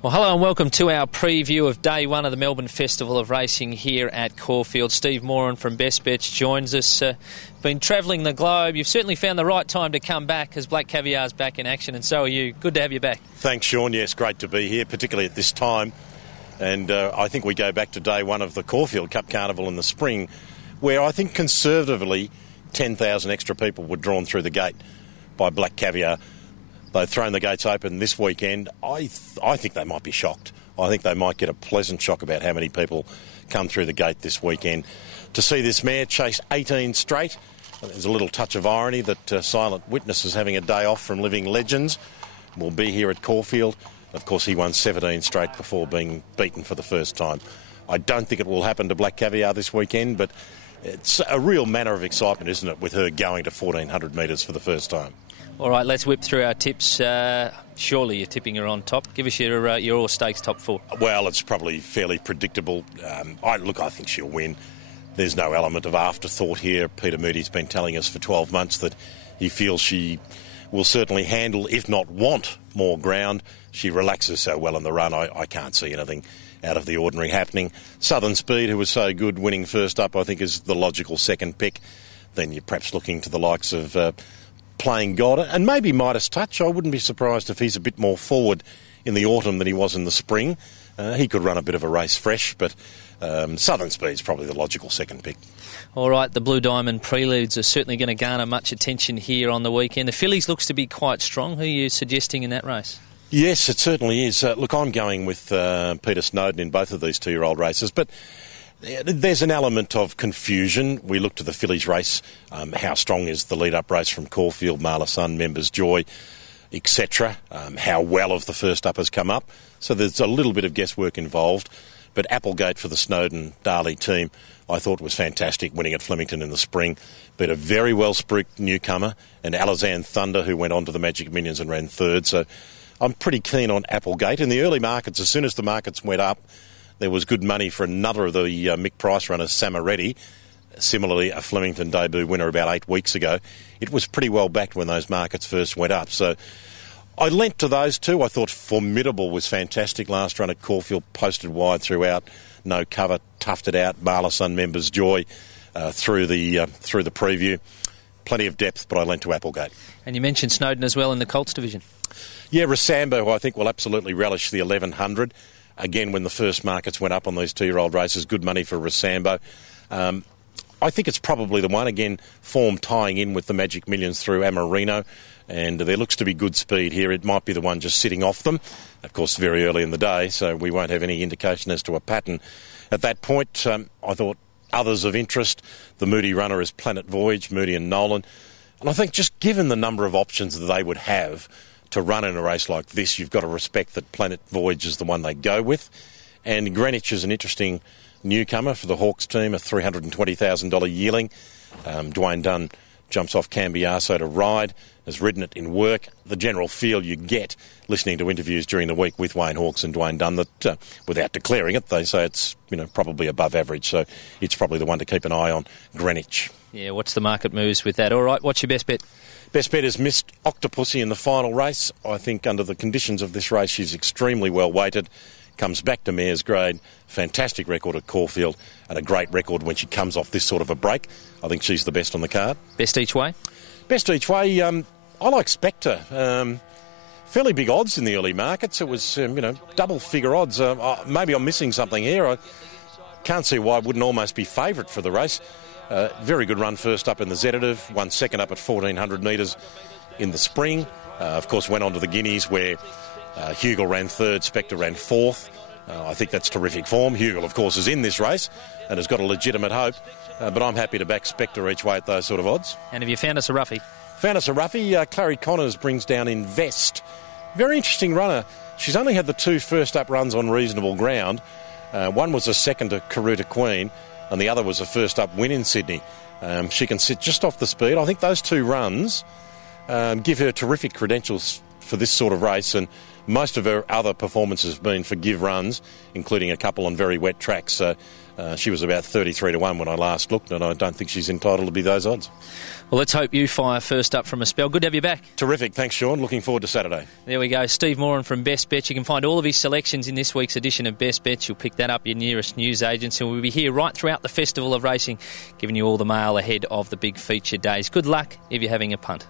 Well, hello and welcome to our preview of Day 1 of the Melbourne Festival of Racing here at Caulfield. Steve Moran from Best Bets joins us. Been travelling the globe. You've certainly found the right time to come back as Black Caviar's back in action, and so are you. Good to have you back. Thanks, Sean. Yes, great to be here, particularly at this time. And I think we go back to Day 1 of the Caulfield Cup Carnival in the spring, where I think conservatively 10,000 extra people were drawn through the gate by Black Caviar. They've thrown the gates open this weekend. I think they might be shocked. I think they might get a pleasant shock about how many people come through the gate this weekend. To see this mare chase 18 straight, there's a little touch of irony that Silent Witness is having a day off from Living Legends. Will be here at Caulfield. Of course, he won 17 straight before being beaten for the first time. I don't think it will happen to Black Caviar this weekend, but it's a real manner of excitement, isn't it, with her going to 1,400 metres for the first time. All right, let's whip through our tips. Surely you're tipping her on top. Give us your All Stakes top four. Well, it's probably fairly predictable. I think she'll win. There's no element of afterthought here. Peter Moody's been telling us for 12 months that he feels she will certainly handle, if not want, more ground. She relaxes so well in the run, I can't see anything out of the ordinary happening. Southern Speed, who was so good winning first up, I think is the logical second pick. Then you're perhaps looking to the likes of Playing God, and maybe Midas Touch. I wouldn't be surprised if he's a bit more forward in the autumn than he was in the spring. He could run a bit of a race fresh, but Southern Speed's probably the logical second pick. All right, the Blue Diamond Preludes are certainly going to garner much attention here on the weekend. The Fillies looks to be quite strong. Who are you suggesting in that race? Yes, it certainly is. Look, I'm going with Peter Snowden in both of these two-year-old races, but there's an element of confusion. We look to the Fillies race. How strong is the lead-up race from Caulfield, Marla Sun, Members Joy, etc. How well have the first uppers come up? So there's a little bit of guesswork involved. But Applegate for the Snowden Darley team, I thought was fantastic, winning at Flemington in the spring. Beat a very well-sprigged newcomer, and Alizan Thunder, who went on to the Magic Millions and ran third. So I'm pretty keen on Applegate. In the early markets, as soon as the markets went up, there was good money for another of the Mick Price runners, Samaretti, similarly a Flemington debut winner about 8 weeks ago. It was pretty well backed when those markets first went up. So I lent to those two. I thought Formidable was fantastic last run at Caulfield, posted wide throughout, no cover, toughed it out. Marla Sun, Members Joy through the preview. Plenty of depth, but I lent to Applegate. And you mentioned Snowden as well in the Colts division. Yeah, Rasambo, who I think will absolutely relish the 1100. Again, when the first markets went up on these two-year-old races, good money for Rasambo. I think it's probably the one, again, form tying in with the Magic Millions through Amarino, and there looks to be good speed here. It might be the one just sitting off them. Of course, very early in the day, so we won't have any indication as to a pattern. At that point, I thought others of interest. The Moody runner is Planet Voyage, Moody and Nolan. And I think just given the number of options that they would have to run in a race like this, you've got to respect that Planet Voyage is the one they go with. And Greenwich is an interesting newcomer for the Hawks team, a $320,000 yearling. Dwayne Dunn jumps off Cambiaso to ride, has ridden it in work. The general feel you get listening to interviews during the week with Wayne Hawkes and Dwayne Dunn that, without declaring it, they say it's probably above average. So it's probably the one to keep an eye on, Greenwich. Yeah, what's the market moves with that? All right, what's your best bet? Best bet is Missed Octopussy in the final race. I think under the conditions of this race, she's extremely well weighted. Comes back to mare's grade. Fantastic record at Caulfield and a great record when she comes off this sort of a break. I think she's the best on the card. Best each way? Best each way. I like Spectre. Fairly big odds in the early markets. It was, double figure odds. Maybe I'm missing something here. I can't see why it wouldn't almost be favourite for the race. Very good run first up in the Zetative, won second up at 1,400 metres in the spring. Of course, went on to the Guineas where Hugel ran third, Spectre ran fourth. I think that's terrific form. Hugel, of course, is in this race and has got a legitimate hope. But I'm happy to back Spectre each way at those sort of odds. And have you found us a roughie? Found us a roughie. Clary Connors brings down Invest. Very interesting runner. She's only had the two first up runs on reasonable ground. One was a second to Karuta Queen, and the other was a first-up win in Sydney. She can sit just off the speed. I think those two runs give her terrific credentials for this sort of race, and most of her other performances have been for give runs, including a couple on very wet tracks. So she was about 33 to 1 when I last looked, and I don't think she's entitled to be those odds. Well, let's hope you fire first up from a spell. Good to have you back. Terrific. Thanks, Sean. Looking forward to Saturday. There we go. Steve Moran from Best Bets. You can find all of his selections in this week's edition of Best Bets. You'll pick that up your nearest news agency. We'll be here right throughout the Festival of Racing, giving you all the mail ahead of the big feature days. Good luck if you're having a punt.